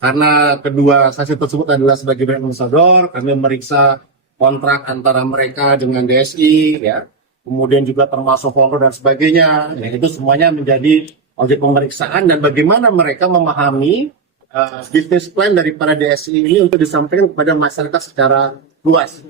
karena kedua saksi tersebut adalah sebagai brand ambassador, kami memeriksa kontrak antara mereka dengan DSI, ya, kemudian juga termasuk folder dan sebagainya. Ya, itu semuanya menjadi objek pemeriksaan dan bagaimana mereka memahami bisnis plan daripada DSI ini untuk disampaikan kepada masyarakat secara luas.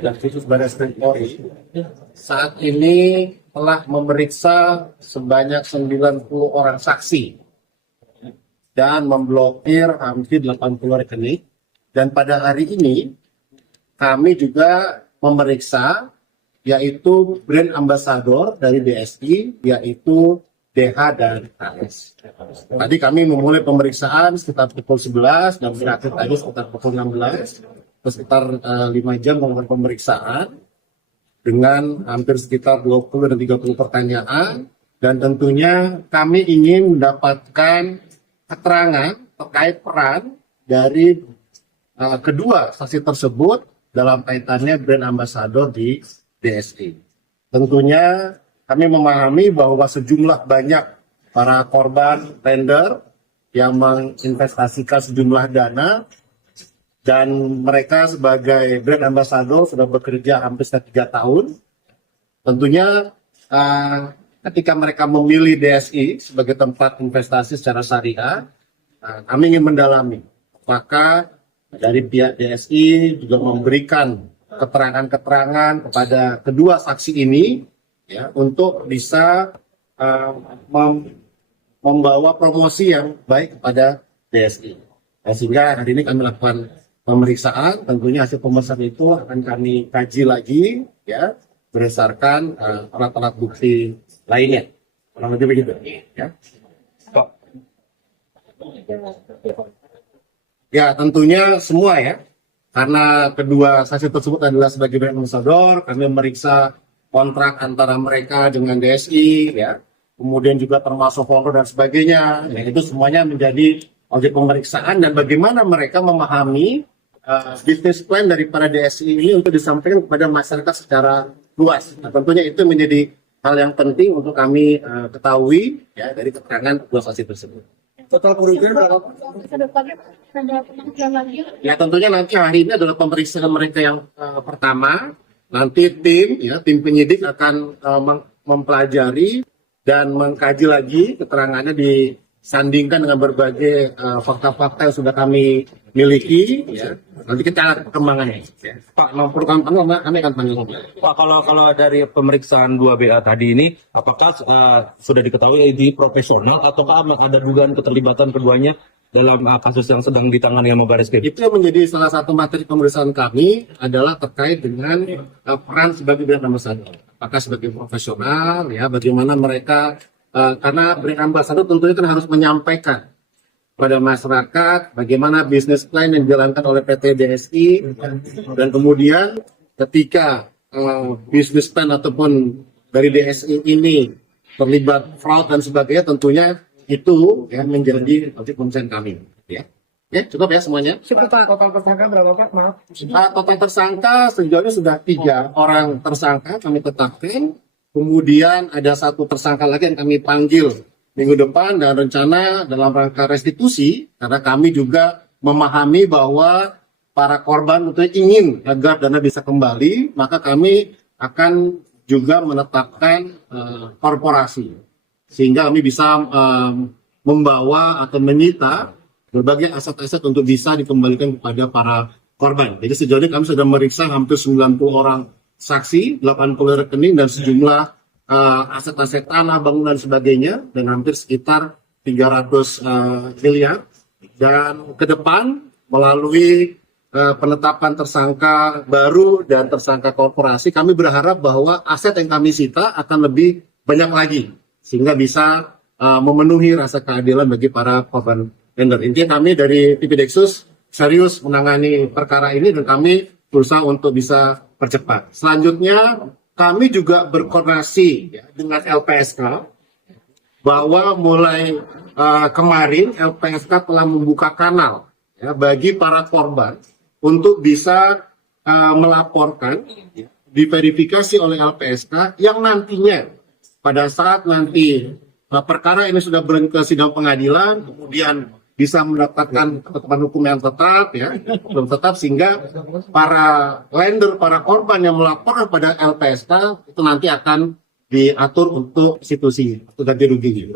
Dan khusus Barreskrim Polri saat ini telah memeriksa sebanyak 90 orang saksi dan memblokir hampir 80 rekening. Dan pada hari ini kami juga memeriksa yaitu brand ambassador dari BSI yaitu DH dan AS. Tadi kami memulai pemeriksaan sekitar pukul 11 dan berakhir tadi sekitar pukul 16. Sekitar 5 jam melakukan pemeriksaan dengan hampir sekitar 20 dan 30 pertanyaan, dan tentunya kami ingin mendapatkan keterangan terkait peran dari kedua saksi tersebut dalam kaitannya brand ambassador di DSI. Tentunya kami memahami bahwa sejumlah banyak para korban tender yang menginvestasikan sejumlah dana, dan mereka sebagai brand ambassador sudah bekerja hampir 3 tahun. Tentunya ketika mereka memilih DSI sebagai tempat investasi secara syariah, kami ingin mendalami apakah dari pihak DSI juga memberikan keterangan-keterangan kepada kedua saksi ini, ya, untuk bisa membawa promosi yang baik kepada DSI. Nah, sehingga hari ini kami lakukan pemeriksaan. Tentunya hasil pemeriksaan itu akan kami kaji lagi, ya, berdasarkan alat-alat bukti lainnya. Kurang lebih begitu, ya. Ya, tentunya semua, ya. Karena kedua saksi tersebut adalah sebagai brand ambassador, kami memeriksa kontrak antara mereka dengan DSI, ya. Kemudian juga termasuk folder dan sebagainya. Ya, itu semuanya menjadi objek pemeriksaan dan bagaimana mereka memahami bisnis plan daripada DSI ini untuk disampaikan kepada masyarakat secara luas. Nah, tentunya itu menjadi hal yang penting untuk kami ketahui, ya, dari keterangan dua saksi tersebut. Total kerugian berapa? Ya, tentunya nanti hari ini adalah pemeriksaan mereka yang pertama. Nanti tim penyidik akan mempelajari dan mengkaji lagi keterangannya disandingkan dengan berbagai fakta-fakta yang sudah kami miliki, ya. Nanti kita lihat perkembangannya, ya. Pak, melaporkan kami akan panggil. Pak, kalau dari pemeriksaan 2BA tadi ini, apakah sudah diketahui ini profesional ataukah ada dugaan keterlibatan keduanya dalam kasus yang sedang ditangani oleh Barreskrim? Itu yang menjadi salah satu materi pemeriksaan kami adalah terkait dengan peran sebagai brand ambassador. Apakah sebagai profesional, ya, bagaimana mereka karena brand ambassador tentunya kan harus menyampaikan pada masyarakat bagaimana bisnis plan yang dijalankan oleh PT DSI, dan kemudian ketika bisnis plan ataupun dari DSI ini terlibat fraud dan sebagainya, tentunya itu yang menjadi objek pemeriksaan kami, ya. Ya, cukup ya semuanya. Cukup, Pak. Total tersangka berapa, Pak? Maaf. Total tersangka sejauh ini sudah 3 orang tersangka kami tetapkan. Kemudian ada 1 tersangka lagi yang kami panggil minggu depan, dan rencana dalam rangka restitusi, karena kami juga memahami bahwa para korban itu ingin agar dana bisa kembali, maka kami akan juga menetapkan korporasi, sehingga kami bisa membawa atau menyita berbagai aset-aset untuk bisa dikembalikan kepada para korban. Jadi sejauh ini kami sudah meriksa hampir 90 orang saksi, 80 rekening, dan sejumlah aset-aset tanah, bangunan, dan sebagainya, dan hampir sekitar 300 miliar. Dan ke depan melalui penetapan tersangka baru dan tersangka korporasi, kami berharap bahwa aset yang kami sita akan lebih banyak lagi, sehingga bisa memenuhi rasa keadilan bagi para korban tender. Intinya kami dari TV Dexus serius menangani perkara ini dan kami berusaha untuk bisa percepat. Selanjutnya, kami juga berkoordinasi ya, dengan LPSK bahwa mulai kemarin LPSK telah membuka kanal ya, bagi para korban untuk bisa melaporkan, ya, diverifikasi oleh LPSK yang nantinya pada saat nanti perkara ini sudah berlanjut ke sidang pengadilan, kemudian bisa mendapatkan ketetapan hukum yang tetap, ya, belum tetap, sehingga para lender, para korban yang melapor pada LPSK itu nanti akan diatur untuk restitusi atau ganti rugi.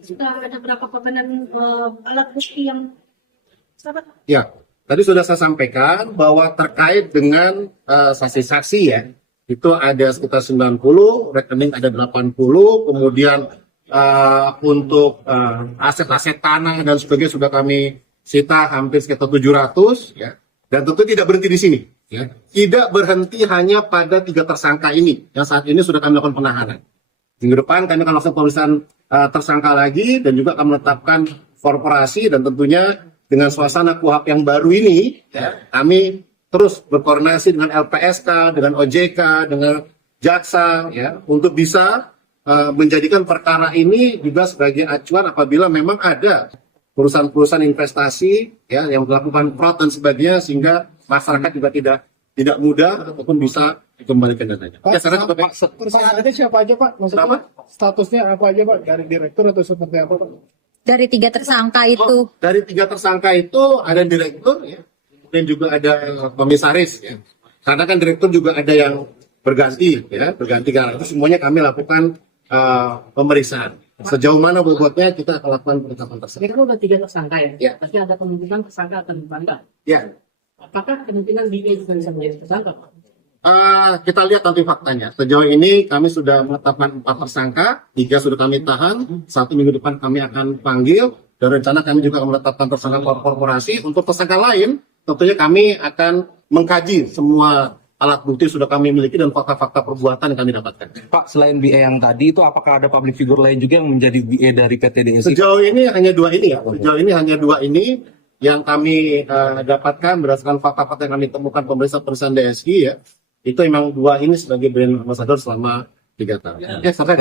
Sudah ada berapa pemenan alat bukti yang sahabat? Ya, tadi sudah saya sampaikan bahwa terkait dengan saksi-saksi ya, itu ada sekitar 90, rekening ada 80, kemudian untuk aset-aset tanah dan sebagainya sudah kami sita hampir sekitar 700 ya. Dan tentu tidak berhenti di sini ya. Tidak berhenti hanya pada 3 tersangka ini yang saat ini sudah kami lakukan penahanan. Minggu depan kami akan lakukan pemeriksaan tersangka lagi dan juga akan menetapkan korporasi, dan tentunya dengan suasana KUHP yang baru ini ya, kami terus berkoordinasi dengan LPSK, dengan OJK, dengan jaksa ya, untuk bisa menjadikan perkara ini juga sebagai acuan apabila memang ada perusahaan-perusahaan investasi ya yang melakukan fraud dan sebagainya, sehingga masyarakat juga tidak mudah ataupun bisa dikembalikan dananya. Pak, Ya, sekarang Pak, tersangkanya siapa aja Pak? Maksudnya Kenapa? statusnya apa aja Pak? Dari direktur atau seperti apa Pak? Dari 3 tersangka itu. Dari 3 tersangka itu ada direktur ya, kemudian juga ada komisaris ya. Karena kan direktur juga ada yang berganti ya, berganti karena itu semuanya kami lakukan pemeriksaan. Sejauh mana bobotnya kita akan lakukan penetapan tersangka. Ini kan udah 3 tersangka ya? Ya. Pasti ada kemungkinan tersangka akan dibantah. Ya, Apakah kemungkinan dia juga bisa menjadi tersangka? kita lihat nanti faktanya. Sejauh ini kami sudah menetapkan 4 tersangka, 3 sudah kami tahan, 1 minggu depan kami akan panggil, dan rencana kami juga akan menetapkan tersangka korporasi. Untuk tersangka lain, tentunya kami akan mengkaji semua alat bukti sudah kami miliki dan fakta-fakta perbuatan yang kami dapatkan. Pak, selain BA yang tadi itu apakah ada public figure lain juga yang menjadi BA dari PT DSI? Sejauh ini hanya 2 ini ya. Sejauh ini hanya 2 ini yang kami dapatkan berdasarkan fakta-fakta yang kami temukan pemeriksaan DSI ya. Itu memang 2 ini sebagai brand ambassador selama 3 tahun. Ya, sampai.